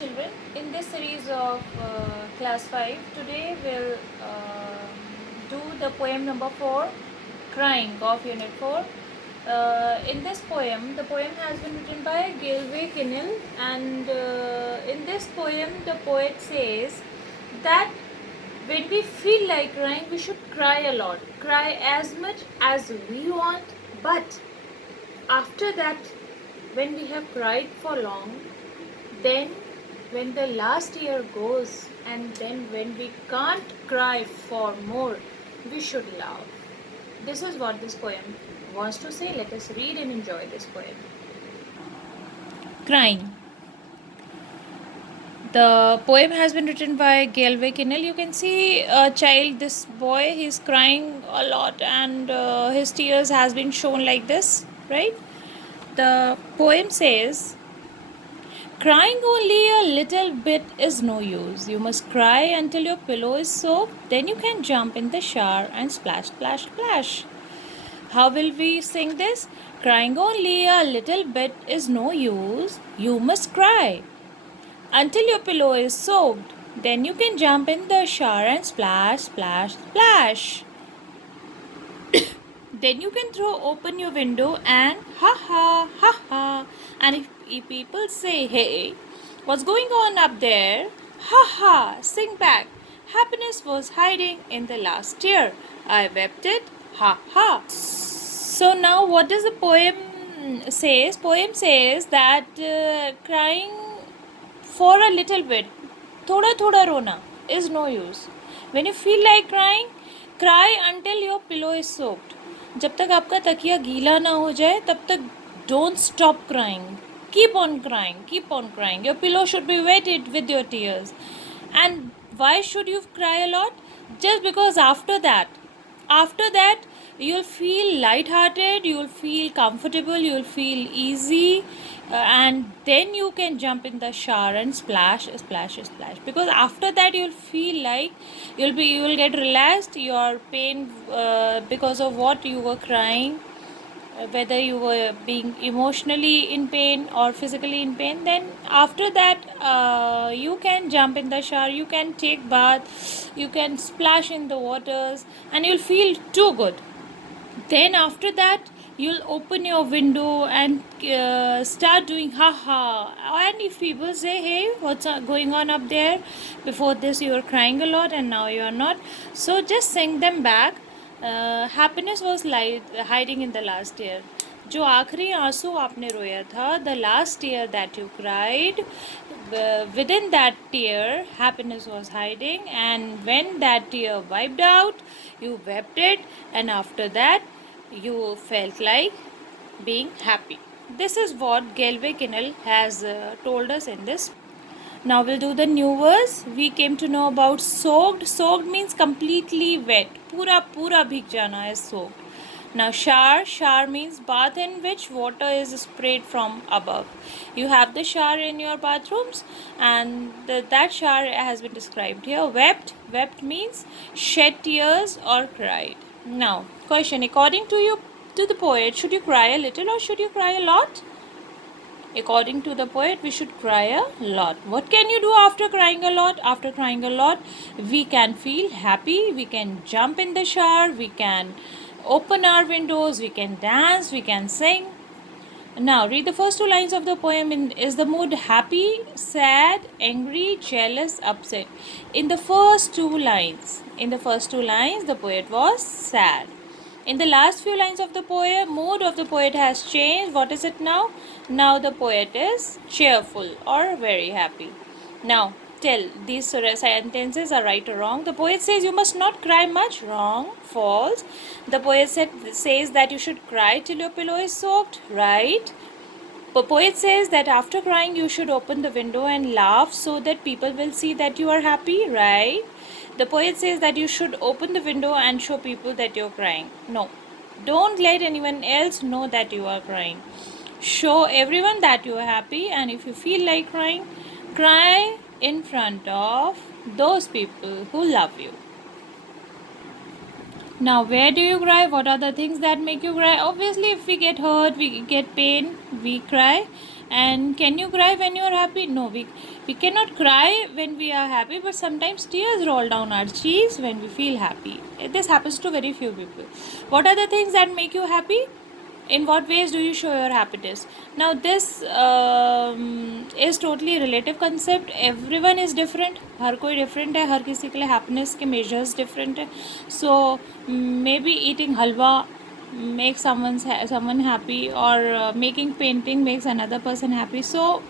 Children, in this series of class 5, today we'll do the poem number 4, Crying of Unit 4. In this poem, the poem has been written by Gilvey Kinnell, and in this poem, the poet says that when we feel like crying, we should cry a lot, cry as much as we want, but after that, when we have cried for long, then when the last year goes and then when we can't cry for more, we should laugh. This is what this poem wants to say. Let us read and enjoy this poem. Crying. The poem has been written by Galway Kinnell. You can see a child, this boy, he's crying a lot and his tears has been shown like this, right? The poem says, crying only a little bit is no use. You must cry until your pillow is soaked. Then you can jump in the shower and splash, splash, splash. How will we sing this? Crying only a little bit is no use. You must cry until your pillow is soaked. Then you can jump in the shower and splash, splash, splash. Then you can throw open your window and ha ha ha ha. And if people say, hey, what's going on up there? Ha ha, sing back. Happiness was hiding in the last tear. I wept it. Ha ha. So now what does the poem says? Poem says that crying for a little bit, thoda thoda rona, is no use. When you feel like crying, cry until your pillow is soaked. जब तक आपका तकिया गीला ना हो जाए तब तक don't stop crying. Keep on crying. Keep on crying. Your pillow should be wetted with your tears. And why should you cry a lot? Just because after that you'll feel light-hearted, you'll feel comfortable, you'll feel easy, and then you can jump in the shower and splash, splash, splash. Because after that you'll feel like you will get relaxed. Your pain because of what you were crying, whether you were being emotionally in pain or physically in pain, then after that you can jump in the shower, you can take bath, you can splash in the waters, and you'll feel too good. Then after that you'll open your window and start doing ha ha. And if people say, hey, what's going on up there, before this you were crying a lot and now you are not, so just sing them back. Happiness was hiding in the last year. जो आखिरी आंसू आपने रोया था, the last tear that you cried, within that tear happiness was hiding, and when that tear wiped out, you wept it, and after that you felt like being happy. This is what Galway Kinnell has told us in this. Now we'll do the new words. We came to know about soaked. Soaked means completely wet. Pura pura bhig jana is soaked. Now shower. Shower means bath in which water is sprayed from above. You have the shower in your bathrooms, and that shower has been described here. Wept. Wept means shed tears or cried. Now question: according to you, to the poet, should you cry a little or should you cry a lot? According to the poet, we should cry a lot. What can you do after crying a lot? After crying a lot, we can feel happy, we can jump in the shower, we can open our windows, we can dance, we can sing. Now, read the first two lines of the poem. Is the mood happy, sad, angry, jealous, upset? In the first two lines, the poet was sad. In the last few lines of the poem, mood of the poet has changed. What is it now? Now the poet is cheerful or very happy. Now, tell these sentences are right or wrong. The poet says you must not cry much. Wrong. False. The poet says that you should cry till your pillow is soaked. Right. The poet says that after crying you should open the window and laugh so that people will see that you are happy. Right. The poet says that you should open the window and show people that you're crying. No. Don't let anyone else know that you are crying. Show everyone that you are happy, and if you feel like crying, cry in front of those people who love you. Now, where do you cry? What are the things that make you cry? Obviously, if we get hurt, we get pain, we cry. And can you cry when you are happy? No, we cannot cry when we are happy, but sometimes tears roll down our cheeks when we feel happy. This happens to very few people. What are the things that make you happy? In what ways do you show your happiness? Now this is totally relative concept. Everyone is different. हर कोई different है. हर किसी के लिए happiness के measures different है. So maybe eating halwa makes someone happy, or making painting makes another person happy. So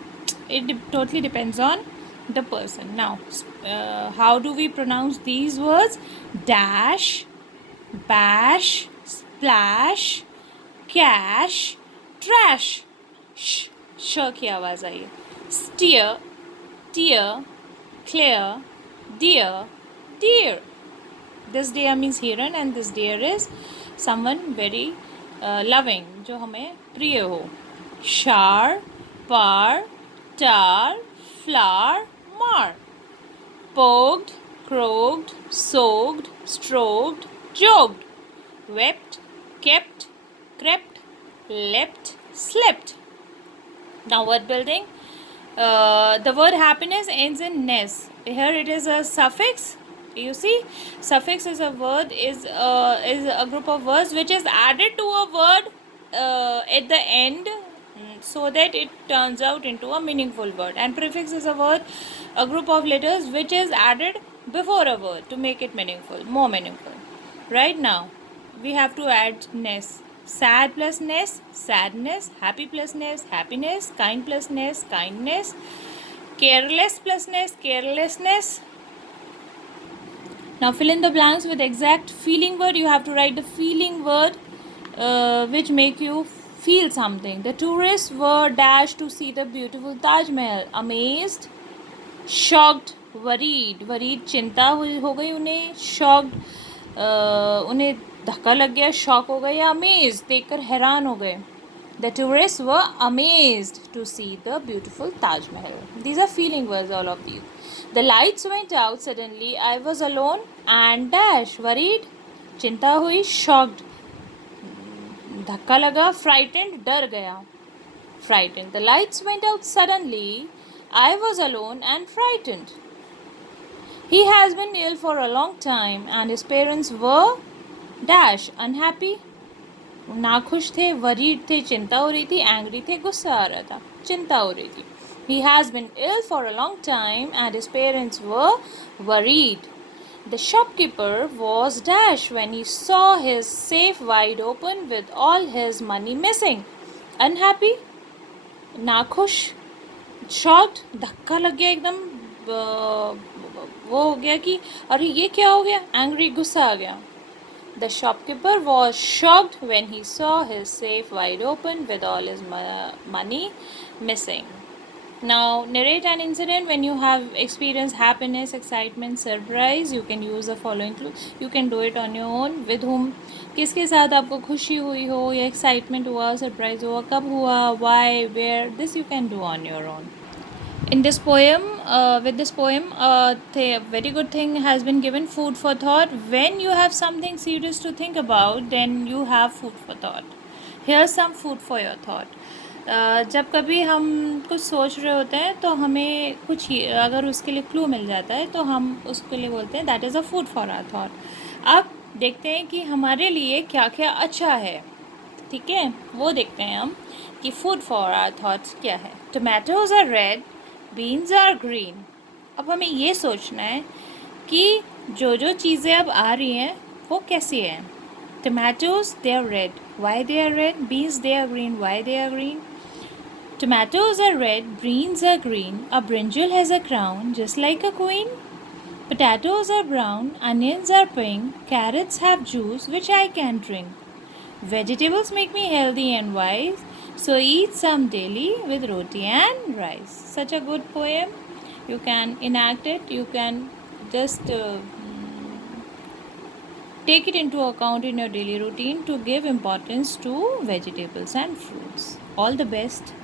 it totally depends on the person. Now how do we pronounce these words? Dash, bash, splash, cash, trash. श की आवाज़ आई है. Steer, tear, clear, dear, dear. This dear means हिरन, and this dear is someone very loving, जो हमें प्रिय हो. शार, पार, टार, फ्लार, मार. पोग्ड, croaked, soaked, stroked, joked, wept, kept, crept, leapt, slept. Now word building. The word happiness ends in ness. Here it is a suffix. You see, suffix is a word, is a group of words which is added to a word at the end, so that it turns out into a meaningful word. And prefix is a word, a group of letters which is added before a word to make it meaningful, more meaningful. Right now we have to add ness. Sad plus ness, sadness. Happy plus ness, happiness. Kind plus ness, kindness. Careless plus ness, carelessness. Now fill in the blanks with exact feeling word. You have to write the feeling word which make you feel something. The tourists were dashed to see the beautiful Taj Mahal. Amazed, shocked, worried. Worried चिंता हो गई उन्हें. Shocked उन्हें धक्का लग गया, shock हो गए. या अमेज, देखकर हैरान हो गए. The tourists were amazed to see the beautiful Taj Mahal. These are feeling words, all of these. The lights went out suddenly. I was alone and dash. Worried, चिंता हुई. Shocked, धक्का लगा. Frightened, डर गया. Frightened. The lights went out suddenly. I was alone and frightened. He has been ill for a long time and his parents were dash. Unhappy, नाखुश थे. Worried थे, चिंता हो रही थी. एंग्री थे, गुस्सा आ रहा था, चिंता हो रही थी. He has been ill for a long time and his parents were worried. The shopkeeper was dash when he saw his safe wide open with all his money missing. Unhappy, नाखुश. Shocked, धक्का लग गया एकदम. वो हो गया कि अरे ये क्या हो गया. Angry, गुस्सा आ गया. The shopkeeper was shocked when he saw his safe wide open with all his money missing. Now narrate an incident when you have experienced happiness, excitement, surprise. You can use the following clues. You can do it on your own. With whom, किसके साथ आपको खुशी हुई हो या excitement हुआ, surprise हुआ, कब हुआ, why, where. This you can do on your own. In this poem, with this poem, the very good thing has been given, food for thought. When you have something serious to think about, then you have food for thought. Here's some food for your thought. जब कभी हम कुछ सोच रहे होते हैं तो हमें कुछ अगर उसके लिए क्लू मिल जाता है तो हम उसके लिए बोलते हैं that is a food for our thought. अब देखते हैं कि हमारे लिए क्या क्या अच्छा है. ठीक है, वो देखते हैं हम कि फूड फॉर आवर थॉट्स क्या है. Tomatoes are red, beans are green. अब हमें ये सोचना है कि जो जो चीज़ें अब आ रही हैं वो कैसी हैं. Tomatoes, they are red. Why they are red? Beans, they are green. Why they are green? Tomatoes are red, beans are green. A brinjal has a crown, just like a queen. Potatoes are brown, onions are pink. Carrots have juice, which I can drink. Vegetables make me healthy and wise, so eat some daily with roti and rice. Such a good poem. You can enact it. You can just take it into account in your daily routine to give importance to vegetables and fruits. All the best.